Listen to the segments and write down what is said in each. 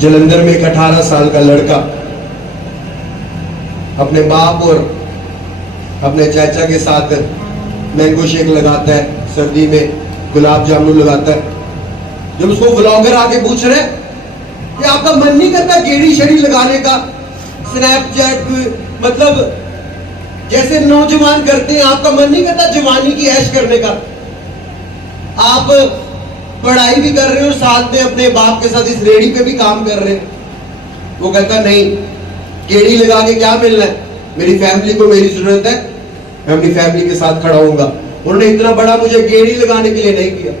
जलंधर में एक 18 साल का लड़का अपने बाप और अपने चाचा के साथ मैंगो शेक लगाता है, सर्दी में गुलाब जामुन लगाता है। जब उसको व्लॉगर आके पूछ रहे कि आपका मन नहीं करता गेड़ी शेड़ी लगाने का, स्नैपचैट मतलब जैसे नौजवान करते हैं, आपका मन नहीं करता जवानी की ऐश करने का? आप पढ़ाई भी कर रहे हो और साथ में अपने बाप के साथ इस रेडी पे भी काम कर रहे हैं। वो कहता नहीं, गेड़ी लगा के क्या मिलना है, मेरी फैमिली को मेरी जरूरत है, मैं अपनी फैमिली के साथ खड़ा होऊंगा। उन्होंने इतना बड़ा मुझे गेड़ी लगाने के लिए नहीं किया।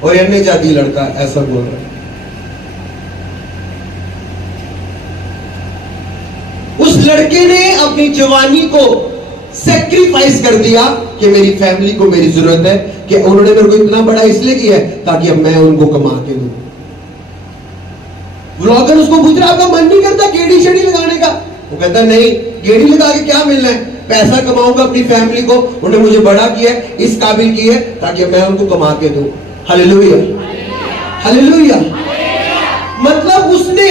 और ये अन्य जाति लड़का ऐसा बोल रहा है। उस लड़के ने अपनी जवानी को सैक्रिफाइस कर दिया कि मेरी फैमिली को मेरी जरूरत है, कि उन्होंने मेरे को इतना बड़ा इसलिए किया है ताकि अब मैं उनको कमा के दूं। व्लॉगर उसको पूछ रहा, आपका मन नहीं करता गेड़ी शेड़ी लगाने का? वो कहता नहीं, गेड़ी लगा के क्या मिलना है, पैसा कमाऊंगा अपनी फैमिली को, उन्होंने मुझे बड़ा किया है, इस काबिल किया है ताकि मैं उनको कमा के दूं। Hallelujah, hallelujah. मतलब उसने,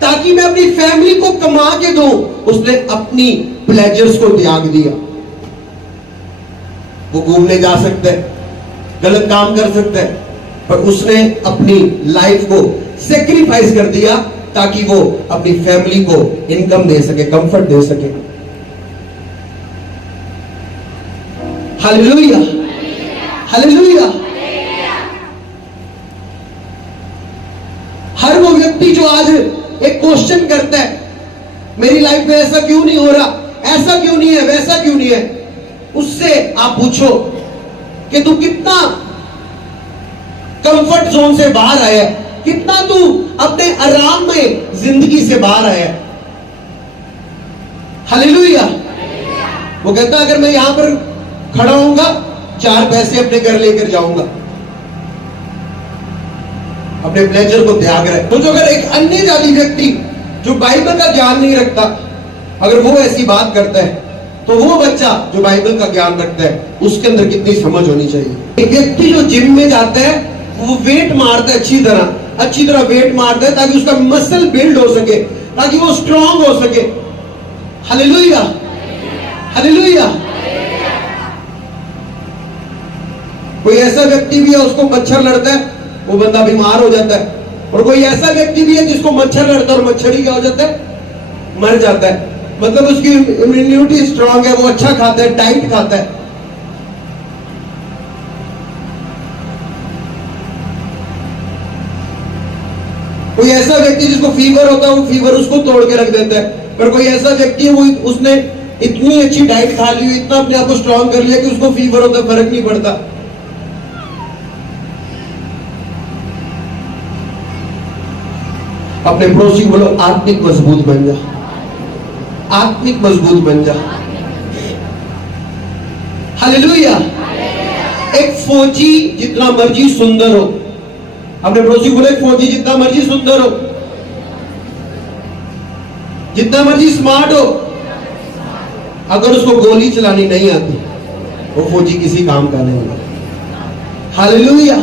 ताकि मैं अपनी फैमिली को कमा के दूं, उसने अपनी प्लेजर्स को त्याग दिया। वो घूमने जा सकता है, गलत काम कर सकता है, पर उसने अपनी लाइफ को सेक्रीफाइस कर दिया ताकि वो अपनी फैमिली को इनकम दे सके, कंफर्ट दे सके। Hallelujah, hallelujah. हर वो व्यक्ति जो आज एक क्वेश्चन करता है, मेरी लाइफ में ऐसा क्यों नहीं हो रहा, ऐसा क्यों नहीं है, वैसा क्यों नहीं है, उससे आप पूछो कि तू कितना कंफर्ट जोन से बाहर आया है, कितना तू अपने आराम में जिंदगी से बाहर आया है। हालेलुया। वो कहता अगर मैं यहां पर खड़ा होऊंगा, 4 पैसे अपने घर लेकर जाऊंगा, अपने प्लेजर को त्याग रहा है। तो जो अगर एक अन्य जाति व्यक्ति जो बाइबल का ज्ञान नहीं रखता, अगर वो ऐसी बात करता है, तो वो बच्चा जो बाइबल का ज्ञान रखता है, उसके अंदर कितनी समझ होनी चाहिए। एक व्यक्ति जो जिम में जाता है, वो वेट मारता है, अच्छी तरह वेट मारता है ताकि उसका मसल बिल्ड हो सके, ताकि वो स्ट्रांग हो सके। Hallelujah, hallelujah. कोई ऐसा व्यक्ति भी है उसको मच्छर लड़ता है, वो बंदा बीमार हो जाता है। और कोई ऐसा व्यक्ति भी है जिसको मच्छर लड़ता है और मच्छर ही क्या हो जाता है, मर जाता है। मतलब उसकी इम्यूनिटी स्ट्रांग है, वो अच्छा खाता है, डाइट खाता है। कोई ऐसा व्यक्ति जिसको फीवर होता है, वो फीवर उसको तोड़ के रख देता है। पर कोई ऐसा व्यक्ति है, वो उसने इतनी अच्छी डाइट खा ली, इतना अपने आप को स्ट्रांग कर लिया कि उसको फीवर होता है, फर्क नहीं पड़ता। अपने पड़ोसी को बोलो, आत्मिक मजबूत बन जा, आत्मिक मजबूत बन जा। हालेलुया। एक फौजी जितना मर्जी सुंदर हो, अपने पड़ोसी को बोलो, एक फौजी जितना मर्जी सुंदर हो, जितना मर्जी स्मार्ट हो, अगर उसको गोली चलानी नहीं आती, वो फौजी किसी काम का नहीं है। हालेलुया।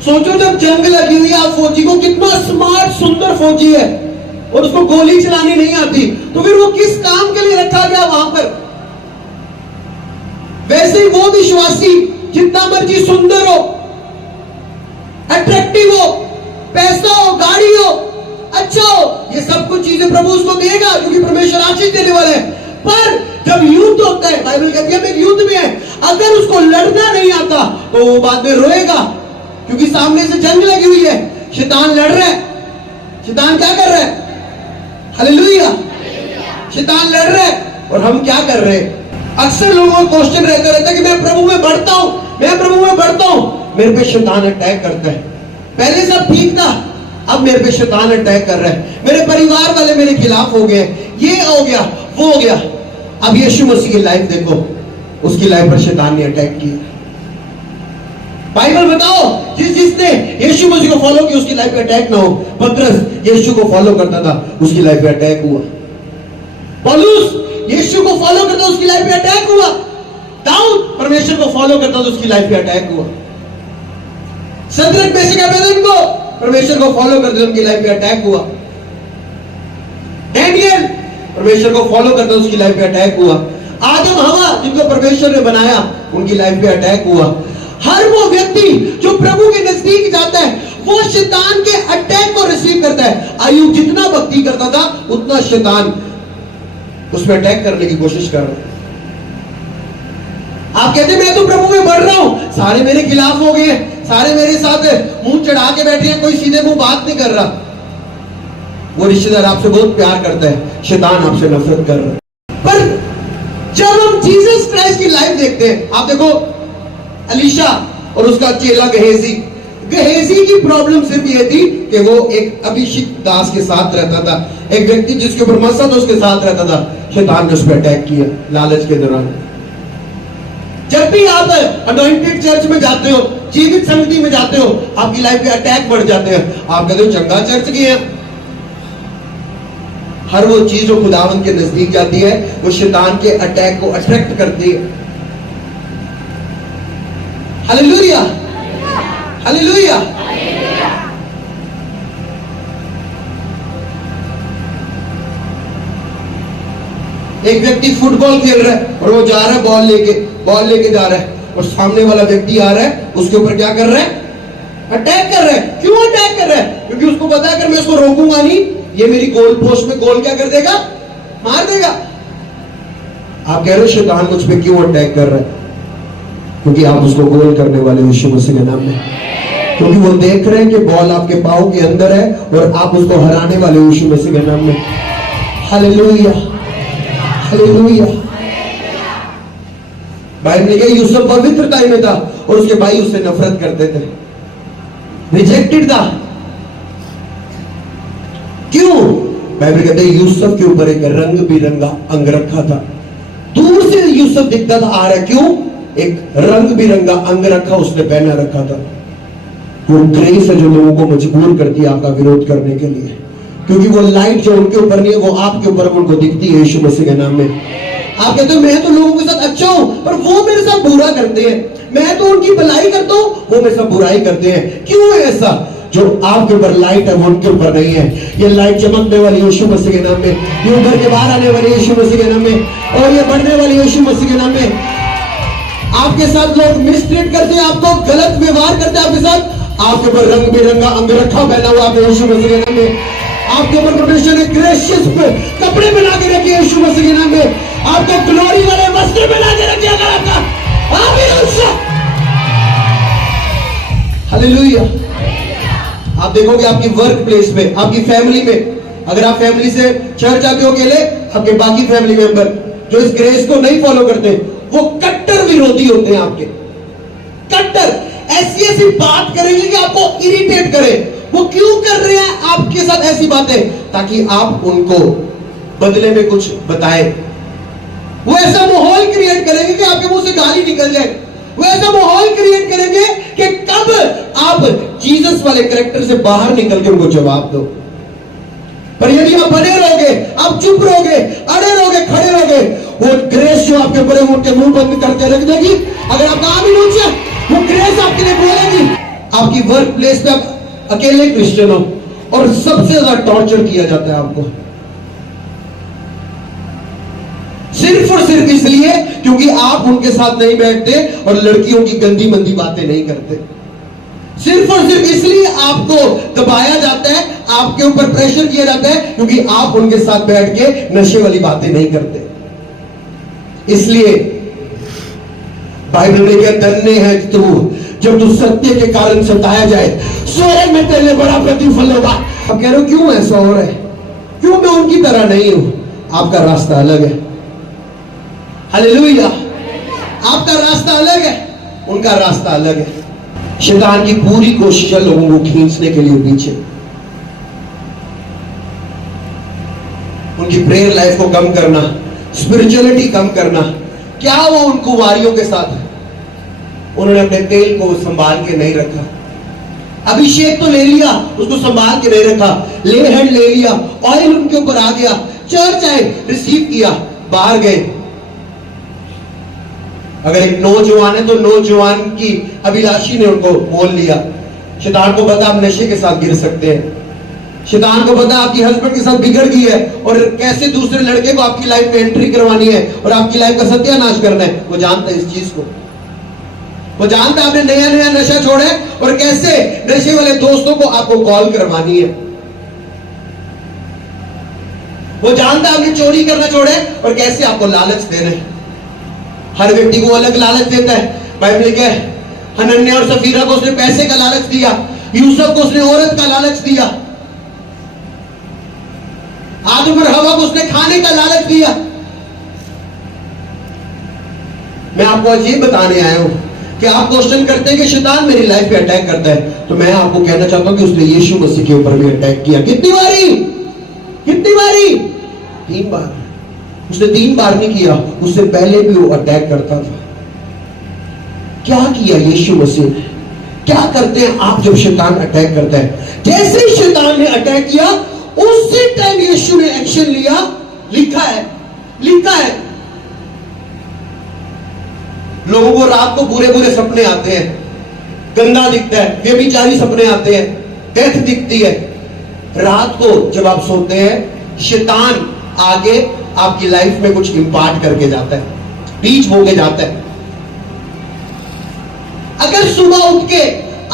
सोचो जब जंग लगी हुई है, आप फौजी को, कितना स्मार्ट सुंदर फौजी है, और उसको गोली चलानी नहीं आती, तो फिर वो किस काम के लिए रखा गया वहां पर? वैसे ही वो विश्वासी जितना मर्जी सुंदर हो, अट्रैक्टिव हो, पैसा हो, गाड़ी हो, अच्छा हो, ये सब कुछ चीजें प्रभु उसको देगा, क्योंकि परमेश्वर आशीष देने वाला है। पर जब युद्ध होता है, बाइबल कहती है हम एक युद्ध में है, अगर उसको लड़ना नहीं आता तो वो बाद में रोएगा, क्योंकि सामने से जंग लगी हुई है, शैतान लड़ रहा है। शैतान क्या कर रहा है? हालेलुया। शैतान लड़ रहा है और हम क्या कर रहे हैं? अक्सर लोगों को क्वेश्चन रहता है कि मैं प्रभु में बढ़ता हूं, मैं प्रभु में बढ़ता हूं, मेरे पे शैतान अटैक करता है। पहले सब ठीक था, अब मेरे पे शैतान अटैक कर रहा है, मेरे परिवार वाले मेरे खिलाफ हो गए, ये हो गया, वो हो गया। अब यीशु मसीह की लाइफ देखो, उसकी लाइफ पर शैतान ने अटैक किया। बाइबल बताओ, जिसने यीशु मसीह को फॉलो किया उसकी लाइफ पे अटैक ना हो। पतरस यीशु को फॉलो करता था, उसकी लाइफ पे अटैक हुआ। पौलुस यीशु को फॉलो करता, उसकी लाइफ पे अटैक हुआ। दाऊद परमेश्वर को फॉलो करता, तो उसकी लाइफ पे अटैक हुआ। सदरक मेशक अबेदनगो परमेश्वर को फॉलो करते उनकी लाइफ पे अटैक हुआ। डैनियल परमेश्वर को फॉलो करते उसकी लाइफ पे अटैक हुआ। आदम हवा जिनको परमेश्वर ने बनाया उनकी लाइफ पे अटैक हुआ। हर वो व्यक्ति जो प्रभु के नजदीक जाता है वो शैतान के अटैक को रिसीव करता है। अय्यूब जितना भक्ति करता था उतना शैतान उसमें अटैक करने की कोशिश कर रहा है। आप कहते मैं तो प्रभु में बढ़ रहा हूं, सारे मेरे खिलाफ हो गए, सारे मेरे साथ मुंह चढ़ा के बैठे हैं, कोई सीधे मुंह बात नहीं कर रहा। वो रिश्तेदार आपसे बहुत प्यार करता है, शैतान आपसे नफरत कर रहा है। पर जब हम जीसस क्राइस्ट की लाइफ देखते हैं, आप देखो अलीशा और उसका चेला गहेजी की प्रॉब्लम सिर्फ ये थी कि वो एक अभिषिक्त दास के साथ रहता था, एक व्यक्ति जिसके ऊपर मसद उसके साथ रहता था। शैतान ने उस पर अटैक किया लालच के दौरान। जब भी आप अनॉइंटेड चर्च में जाते हो, जीवित संगति में जाते हो, आपकी लाइफ में अटैक बढ़ जाते हैं। आप कहते हो चंगा चर्च की है। हर वो चीज जो खुदावंद के नजदीक जाती है वो शैतान के अटैक को अट्रैक्ट करती है। Hallelujah, hallelujah. एक व्यक्ति फुटबॉल खेल रहा है और वो जा रहा है बॉल लेके जा रहा है और सामने वाला व्यक्ति आ रहा है, उसके ऊपर क्या कर रहा है? अटैक कर रहा है। क्यों अटैक कर रहा है? क्योंकि उसको पता है अगर मैं इसको रोकूंगा नहीं, ये मेरी गोल पोस्ट में गोल क्या कर देगा? मार देगा। आप कह रहे हो शैतान मुझ पे क्यों अटैक कर रहा है? क्योंकि आप उसको गोल करने वाले यीशु मसीह के नाम में। क्योंकि वो देख रहे हैं कि बॉल आपके पांव के अंदर है और आप उसको हराने वाले यीशु मसीह के नाम में। Hallelujah, hallelujah. बाइबल में यूसुफ पवित्रता में था और उसके भाई उससे नफरत करते थे, रिजेक्टेड था। क्यों? बाइबल कहते हैं यूसुफ के ऊपर एक रंग बिरंगा अंगरखा था। दूर से यूसुफ दिखता था आ रहा है। क्यों? एक रंग बिरंगा अंगरखा उसने पहना रखा था। वो ग्रेस है जो लोगों को मजबूर करती है आपका विरोध करने के लिए, क्योंकि वो लाइट जो उनके ऊपर नहीं है वो आपके ऊपर उनको दिखती है यीशु मसीह के नाम में। आप कहते हो मैं तो लोगों के साथ अच्छा हूं पर वो मेरे साथ बुरा करते हैं, मैं तो उनकी भलाई करता हूं वो मेरे साथ बुराई करते हैं। क्यों है ऐसा? जो आपके ऊपर लाइट है वो उनके ऊपर नहीं है। ये लाइट चमकने वाली यीशु मसीह के नाम में, ये उभर के बाहर आने वाली यीशु मसीह के नाम में, और ये बढ़ने वाली यीशु मसीह के नाम में। आपके साथ लोग मिसट्रीट करते हैं, आपको गलत व्यवहार करते हैं आपके साथ, आपके ऊपर रंग बिरंगा अंगरखा पहना हुआ आपके यीशु मसीह के नाम में। आपके ऊपर परमेश्वर ने ग्रेशियस कपड़े बना के रखे यीशु मसीह के नाम में। आपको ग्लोरी वाले वस्त्र बना के रखे अगर आपका। हालेलुया। आप देखोगे आपकी वर्क प्लेस में, आपकी फैमिली में, अगर आप फैमिली से चर्च आते हो अकेले, आपके बाकी फैमिली मेंबर जो इस ग्रेस को नहीं फॉलो करते वो कट्टर विरोधी होते हैं आपके। कट्टर ऐसी ऐसी बात करेंगे कि आपको इरिटेट करे। वो क्यों कर रहे हैं आपके साथ ऐसी बातें? ताकि आप उनको बदले में कुछ बताएं। वो ऐसा माहौल क्रिएट करेंगे कि आपके मुंह से गाली निकल जाए। वो ऐसा माहौल क्रिएट करेंगे कि कब आप जीसस वाले कैरेक्टर से बाहर निकल के उनको जवाब दो। पर यदि आप बने रहोगे, आप चुप रहोगे, अड़े रहोगे, खड़े रहोगे, वो ग्रेस जो आपके ऊपर है उनके मुंह बंद करके रख देगी। अगर आप काम ही नहीं, वो ग्रेस आपके लिए बोलेगी। आपकी वर्क प्लेस पे आप अकेले क्रिश्चियन हो और सबसे ज्यादा टॉर्चर किया जाता है आपको, सिर्फ और सिर्फ इसलिए क्योंकि आप उनके साथ नहीं बैठते और लड़कियों की गंदी मंदी बातें नहीं करते। सिर्फ और सिर्फ इसलिए आपको दबाया जाता है, आपके ऊपर प्रेशर किया जाता है क्योंकि आप उनके साथ बैठ के नशे वाली बातें नहीं करते। इसलिए बाइबल में क्या, धन्य है तू जब तू सत्य के कारण सताया जाए, स्वर्ग में तेरे बड़ा प्रतिफल होगा। अब कह रहे हो क्यों ऐसा हो रहा है? क्यों मैं उनकी तरह नहीं हूं? आपका रास्ता अलग है। हालेलुया। आपका रास्ता अलग है, उनका रास्ता अलग है। शैतान की पूरी कोशिश है लोगों को खींचने के लिए पीछे, उनकी प्रेयर लाइफ को कम करना, स्पिरिचुअलिटी कम करना। क्या वो उन कुंवारियों के साथ उन्होंने अपने तेल को संभाल के नहीं रखा। अभिषेक तो ले लिया, उसको संभाल के नहीं रखा। ले हैंड ले लिया, ऑयल उनके ऊपर आ गया, चर्च आए, रिसीव किया, बाहर गए। अगर एक नौजवान है तो नौजवान की अभिलाषी ने उनको मोल लिया। शैतान को पता आप नशे के साथ गिर सकते हैं। शैतान को पता आपकी हस्बैंड के साथ बिगड़ गई है और कैसे दूसरे लड़के को आपकी लाइफ में एंट्री करवानी है और आपकी लाइफ का सत्यानाश करना है। वो जानता है इस चीज को। वो जानता है आपने नया नया नशा छोड़ा है और कैसे नशे वाले दोस्तों को आपको कॉल करवानी है। वो जानता है आपने चोरी करना छोड़ा है और कैसे आपको लालच देना है। हर व्यक्ति को अलग लालच देता है। बाइबल लिखा है हनन्याह और सफीरा को उसने पैसे का लालच दिया, यूसुफ को उसने औरत का लालच दिया, आदम और हवा को उसने खाने का लालच दिया। मैं आपको आज ये बताने आया हूं कि आप क्वेश्चन करते हैं कि शैतान मेरी लाइफ पे अटैक करता है, तो मैं आपको कहना चाहता हूं कि उसने यीशु मसीह के ऊपर भी अटैक किया। कितनी बारी? कितनी बारी? 3 बार। उसने 3 बार नहीं किया, उससे पहले भी वो अटैक करता था। क्या किया यीशु मसीह ने? क्या करते हैं आप जब शैतान अटैक करता है? जैसे ही शैतान ने अटैक किया उसी टाइम यीशु ने एक्शन लिया। लिखा है लोगों को रात को बुरे बुरे सपने आते हैं, गंदा दिखता है, व्यभिचारी सपने आते हैं, डेथ दिखती है। रात को जब आप सोते हैं शैतान आगे आपकी लाइफ में कुछ इंपार्ट करके जाता है, बीज बोके जाता है। अगर सुबह उठ के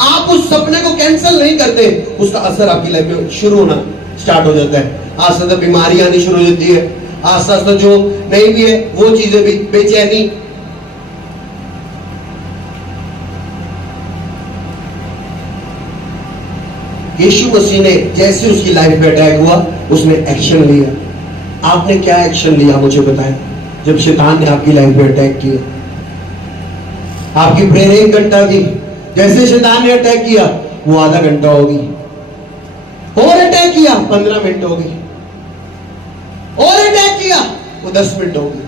आप उस सपने को कैंसिल नहीं करते, उसका असर आपकी लाइफ में शुरू होना स्टार्ट हो जाता है। आस्ते आस्ते बीमारी आनी शुरू हो जाती है, आस्ते आस्ते जो नहीं भी है वो चीजें भी, बेचैनी। यीशु मसीह ने जैसे उसकी लाइफ में अटैक हुआ उसने एक्शन लिया। आपने क्या एक्शन लिया मुझे बताएं? जब शैतान ने आपकी लाइफ में अटैक किया, आपकी प्रेयर 1 घंटा थी, जैसे शैतान ने अटैक किया वो आधा घंटा होगी, और अटैक किया 15 मिनट होगी, और अटैक किया वो 10 मिनट होगी।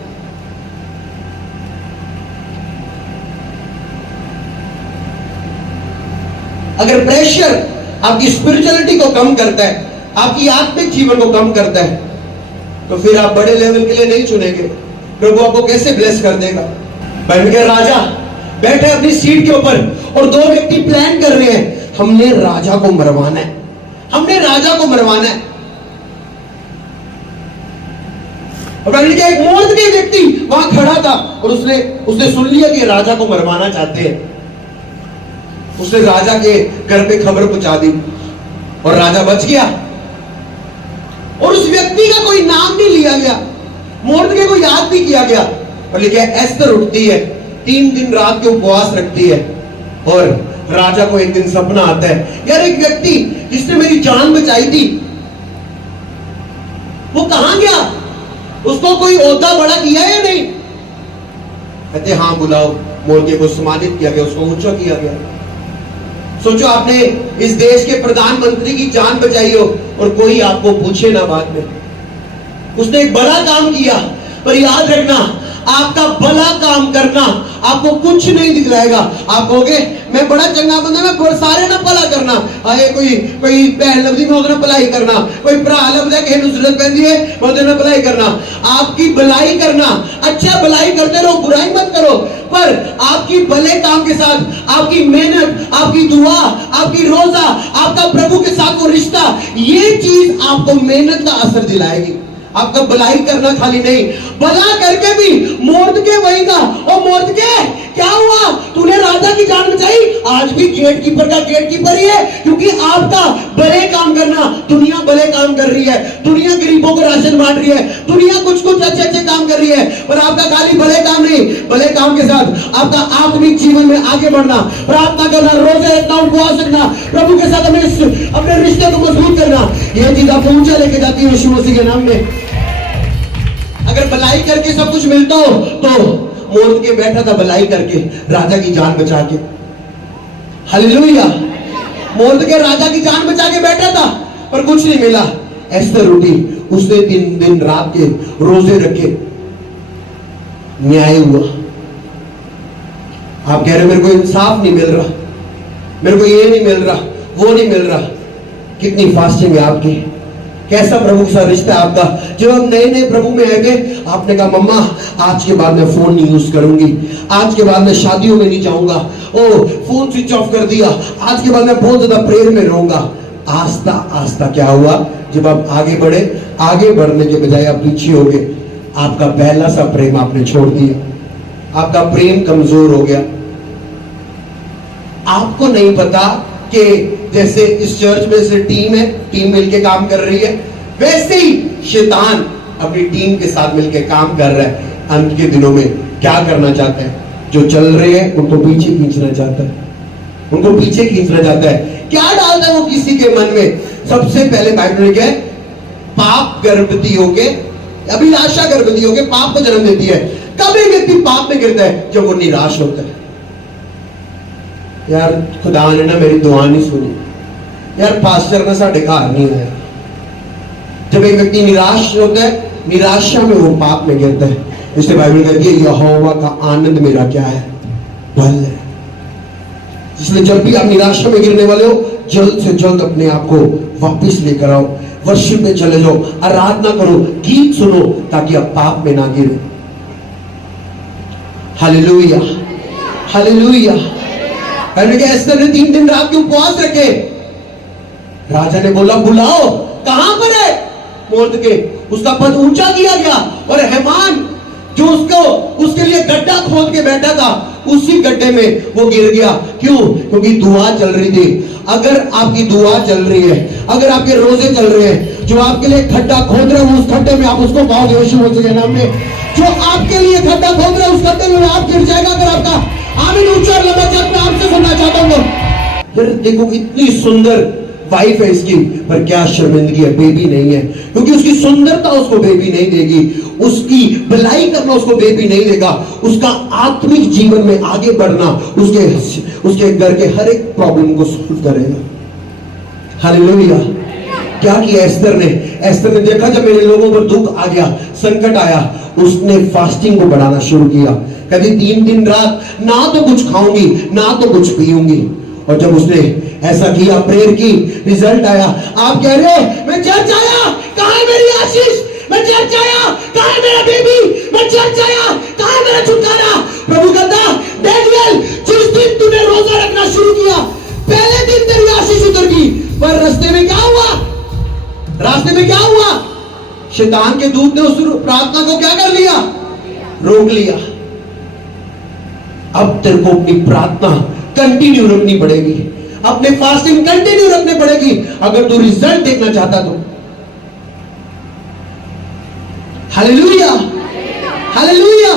अगर प्रेशर आपकी स्पिरिचुअलिटी को कम करता है, आपकी आत्मिक जीवन को कम करता है, तो फिर आप बड़े लेवल के लिए नहीं चुनेंगे। प्रभु आपको कैसे ब्लेस कर देगा? बाइबल के राजा बैठे अपनी सीट के ऊपर और 2 व्यक्ति प्लान कर रहे हैं, हमने राजा को मरवाना है, हमने राजा को मरवाना है। और एक मौत के व्यक्ति वहां खड़ा था और उसने सुन लिया कि राजा को मरवाना चाहते हैं। उसने राजा के घर पे खबर पहुंचा दी और राजा बच गया। और उस व्यक्ति का कोई नाम नहीं लिया गया, मोर्दके को याद नहीं किया गया। और लिखा है एस्तर उठती है, 3 दिन रात के उपवास रखती है और राजा को एक दिन सपना आता है, यार एक व्यक्ति जिसने मेरी जान बचाई थी वो कहां गया? उसको कोई ओहदा बड़ा किया या नहीं? कहते हाँ बुलाओ। मोर्दके को सम्मानित किया गया, उसको ऊंचा किया गया। सोचो आपने इस देश के प्रधानमंत्री की जान बचाई हो और कोई आपको पूछे ना बाद में। उसने एक बड़ा काम किया, पर याद रखना आपका भला काम करना आपको कुछ नहीं दिखलाएगा। आप कहोगे मैं बड़ा चंगा बंदा, मैं सारे ना भला करना, आए कोई भैन लभदी मैं उधर भलाई करना, कोई भरा लभदा किसी नूं जरूरत पैंदी है मैं उधर भलाई करना। आपकी भलाई करना, अच्छा भलाई करते रहो, बुराई मत करो, पर आपकी भले काम के साथ आपकी मेहनत, आपकी दुआ, आपकी रोजा, आपका प्रभु के साथ वो रिश्ता, ये चीज आपको मेहनत का असर दिलाएगी। आपका भलाई करना खाली नहीं, भला करके भी मोर्दके वही का, और मोर्दके क्या हुआ? तूने राजा की जान बचाई, आज भी गेट कीपर का गेट कीपर ही है, क्योंकि आपका भले काम करना, दुनिया भले काम कर रही है, दुनिया गरीबों को राशन बांट रही है, दुनिया कुछ कुछ अच्छे अच्छे काम कर रही है, पर आपका खाली भले काम नहीं, भले काम के साथ आपका आत्मिक जीवन में आगे बढ़ना, प्रार्थना करना, रोजे रखना, उपवास रखना, प्रभु के साथ अपने रिश्ते को मजबूत करना, यह चीज आपको ऊंचा लेके जाती है यीशु मसीह के नाम में। अगर भलाई करके सब कुछ मिलता हो तो मोर्दके बैठा था भलाई करके, राजा की जान बचा के। हालेलुया। मोर्दके राजा की जान बचा के बैठा था पर कुछ नहीं मिला। एस्तर उठी, उसने दिन रात के रोजे रखे, न्याय हुआ। आप कह रहे मेरे को इंसाफ नहीं मिल रहा, मेरे को ये नहीं मिल रहा, वो नहीं मिल रहा। कितनी फास्टिंग है आपकी, कैसा प्रभु के साथ रिश्ता है आपका? जब हम नए नए प्रभु में आए थे, आपने कहा मम्मा आज के बाद मैं फोन नहीं यूज करूंगी, आज के बाद मैं शादियों में नहीं जाऊंगा, ओ फोन स्विच ऑफ कर दिया, आज के बाद मैं बहुत ज्यादा प्रेयर में रहूंगा। आस्ता आस्ता क्या हुआ, जब आप आगे बढ़े, आगे बढ़ने के बजाय आप पीछे हो गए। आपका पहला सा प्रेम आपने छोड़ दिया, आपका प्रेम कमजोर हो गया। आपको नहीं पता कि जैसे इस चर्च में से टीम है, टीम मिलके काम कर रही है, वैसे ही शैतान अपनी टीम के साथ मिलके काम कर रहा है। अंत के दिनों में क्या करना चाहता है? जो चल रहे हैं उनको पीछे खींचना चाहता है, उनको पीछे खींचना चाहता है। क्या डालता है वो किसी के मन में? सबसे पहले बाइबल में क्या है? पाप गर्भवती होके, अभिलाषा गर्भवती होके पाप को जन्म देती है। कब एक व्यक्ति पाप में गिरता है? जब वो निराश होता है। यार खुदा ने ना मेरी दुआ नहीं सुनी, यार पास्टर ने साढ़े घर नहीं आया। जब एक व्यक्ति निराश होता है, निराशा में वो पाप में गिरता है। इसलिए बाइबल कहती है यहोवा का आनंद मेरा क्या है? बल है। इसलिए जब भी आप निराशा में गिरने वाले हो, जल्द से जल्द अपने आप को वापस लेकर आओ, वर्शिप में चले जाओ, आराधना करो, गीत सुनो, ताकि आप पाप में ना गिरे। Hallelujah, hallelujah. एस्तर ने 3 दिन रात के उपवास रखे। राजा ने बोला बुलाओ, कहां पर है मोर्दके? उसका पद ऊंचा किया गया और हेमान जो उसको उसके लिए गड्ढा खोद के बैठा था, उसी गड्ढे में वो गिर गया। क्यों? क्योंकि दुआ चल रही थी। अगर आपकी दुआ चल रही है, अगर आपके रोजे चल रहे हैं, जो आपके लिए खड्डा खोद रहे हैं, उस खड्डे में आप उसको पाओगे यीशु मसीह के नाम में। जो आपके लिए खड्डा खोद रहे हैं, उस खड्डे में आप गिर जाएगा। अगर आपका आमीन ऊंचा और लंबा चल, मैं आपसे सुनना चाहता हूं। फिर देखो कितनी सुंदर वाइफ है इसकी, पर क्या शर्मिंदगी है, बेबी नहीं है। क्योंकि उसकी सुंदरता उसको बेबी नहीं देगी, उसकी भलाई करना उसको बेबी नहीं देगा। उसका आत्मिक जीवन में आगे बढ़ना उसके घर के हर एक प्रॉब्लम को सॉल्व करेगा। हालेलुया। क्या किया एस्तर ने? एस्तर ने देखा जब मेरे लोगों पर दुख आ गया, संकट आया, उसने फास्टिंग को बढ़ाना शुरू किया। कभी 3 दिन रात ना तो कुछ खाऊंगी ना तो कुछ पीऊंगी। और जब उसने ऐसा किया, प्रेयर की, रिजल्ट आया। आप कह रहे हो मैं चर्च आया, कहां है मेरी आशीष? मैं चर्च आया, कहां है मेरा बेबी? मैं चर्च आया, कहां है मेरा छुटकारा? प्रभु कहता डैनियल, जिस दिन तूने रोजा रखना शुरू किया, पहले दिन तेरी आशीष उतर गई। पर रास्ते में क्या हुआ? रास्ते में क्या हुआ? शैतान के दूत ने उस प्रार्थना को क्या कर लिया? रोक लिया। अब तेरे को अपनी प्रार्थना कंटिन्यू रखनी पड़ेगी, अपने फास्टिंग कंटिन्यू रखने पड़ेगी, अगर तू रिजल्ट देखना चाहता तो। Hallelujah, hallelujah.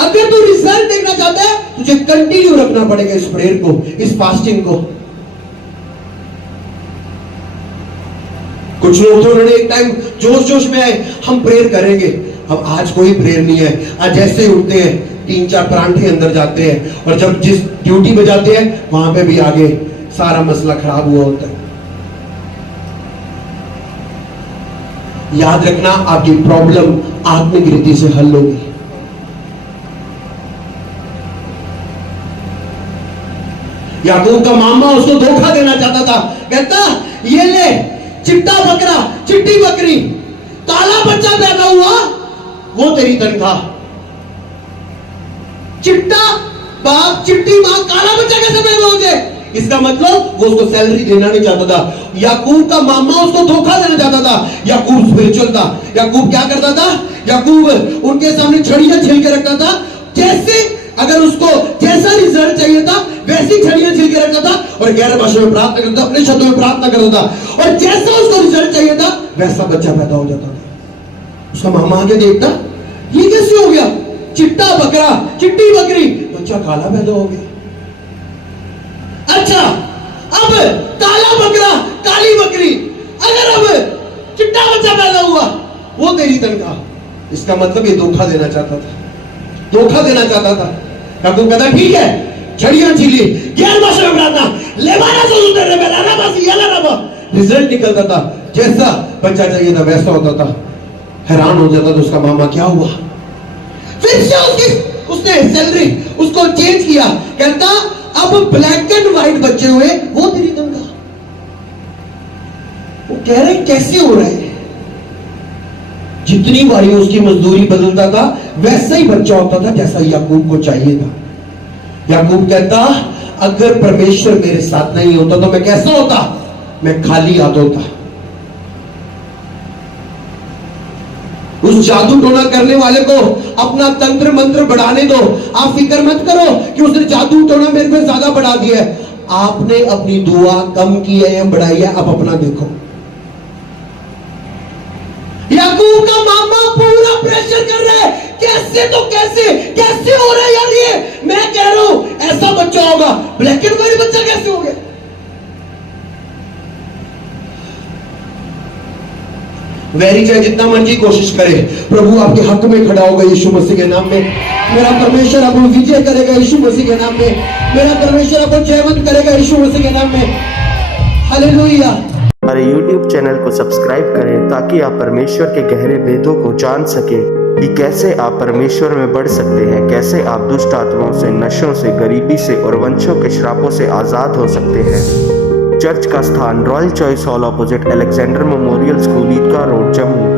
अगर तू रिजल्ट देखना चाहता है, तुझे कंटिन्यू रखना पड़ेगा इस प्रेयर को, इस फास्टिंग को। कुछ लोग तो उन्होंने एक टाइम जोश जोश में आए, हम प्रेयर करेंगे। अब आज कोई प्रेयर नहीं है। आज जैसे ही उठते हैं 3-4 परांठे अंदर जाते हैं, और जब जिस ड्यूटी पे जाते हैं वहां पे भी आगे सारा मसला खराब हुआ होता है। याद रखना, आपकी प्रॉब्लम आत्मिक रीति से हल होगी। याकूब का मामा उसको धोखा देना चाहता था। कहता ये ले चिट्टा बकरा, चिट्टी बकरी, काला बच्चा पैदा हुआ, वो तेरी तनख्वाह। चिट्टा बाप, चिट्टी मां, काला बच्चा कैसे पैदा हो जाए? इसका मतलब वो उसको सैलरी देना नहीं चाहता था। याकूब का मामा उसको धोखा देना चाहता था। याकूब स्पिरिचुअल था। याकूब क्या करता था? याकूब उनके सामने छड़ियां झील के रखता था। जैसे अगर उसको जैसा रिजल्ट चाहिए था वैसी छड़ियां झील के रखता था, और 11 भाषा में प्रार्थना करता था, अपने शब्दों में प्रार्थना करता था, और जैसा उसको रिजल्ट चाहिए था वैसा बच्चा पैदा हो जाता था। उसका मामा आगे देखता, ये कैसे हो गया? चिट्टा बकरा, चिट्टी बकरी, बच्चा काला पैदा हो गया। अच्छा, अब काला बकरा, काली बकरी, अगर अब चिट्टा बच्चा पैदा हुआ, वो तेरी तनख्वाह। इसका मतलब ये धोखा देना चाहता था, धोखा देना चाहता था। याकूब कहता ठीक है, छड़ियां झीली, 11 भाषा में प्रार्थना, लेवाना से उतर रे बेला ना बस ये ना बा। रिजल्ट निकलता था, जैसा बच्चा चाहिए था वैसा होता था। हैरान हो जाता था उसका मामा, क्या हुआ? फिर से उसने सैलरी उसको चेंज किया। कहता अब ब्लैक एंड व्हाइट बच्चे हुए, वो तेरी तनख्वाह। वो कह रहे कैसे हो रहा है? जितनी बारी उसकी मजदूरी बदलता था वैसा ही बच्चा होता था जैसा याकूब को चाहिए था। याकूब कहता अगर परमेश्वर मेरे साथ नहीं होता तो मैं कैसा होता? मैं खाली हाथ होता। उस जादू टोना करने वाले को अपना तंत्र मंत्र बढ़ाने दो। आप फिक्र मत करो कि उसने जादू टोना मेरे पे ज्यादा बढ़ा दिया है। आपने अपनी दुआ कम की है या बढ़ाई है, आप अपना देखो। याकूब का मामा पूरा प्रेशर कर रहा है, कैसे तो कैसे हो रहा है यार ये? मैं कह रहा हूं ऐसा बच्चा होगा, ब्लैक एंड व्हाइट बच्चा कैसे हो गया? वैरी चाहे जितना मर्जी कोशिश करे, प्रभु आपके हक में खड़ा होगा यीशु मसीह के नाम में। मेरा परमेश्वर आपको विजय करेगा यीशु मसीह के नाम में। मेरा परमेश्वर आपको जयवंत करेगा यीशु मसीह के नाम में। हालेलुया। हमारे YouTube चैनल को सब्सक्राइब करें ताकि आप परमेश्वर के गहरे भेदों को जान सकें कि कैसे आप परमेश्वर में बढ़ सकते हैं, कैसे आप दुष्ट आत्माओं से, नशों से, गरीबी से और वंशों के श्रापों से आज़ाद हो सकते हैं। चर्च का स्थान Royal Choice Hall opposite Alexander Memorial School, Idgah Road, Jammu.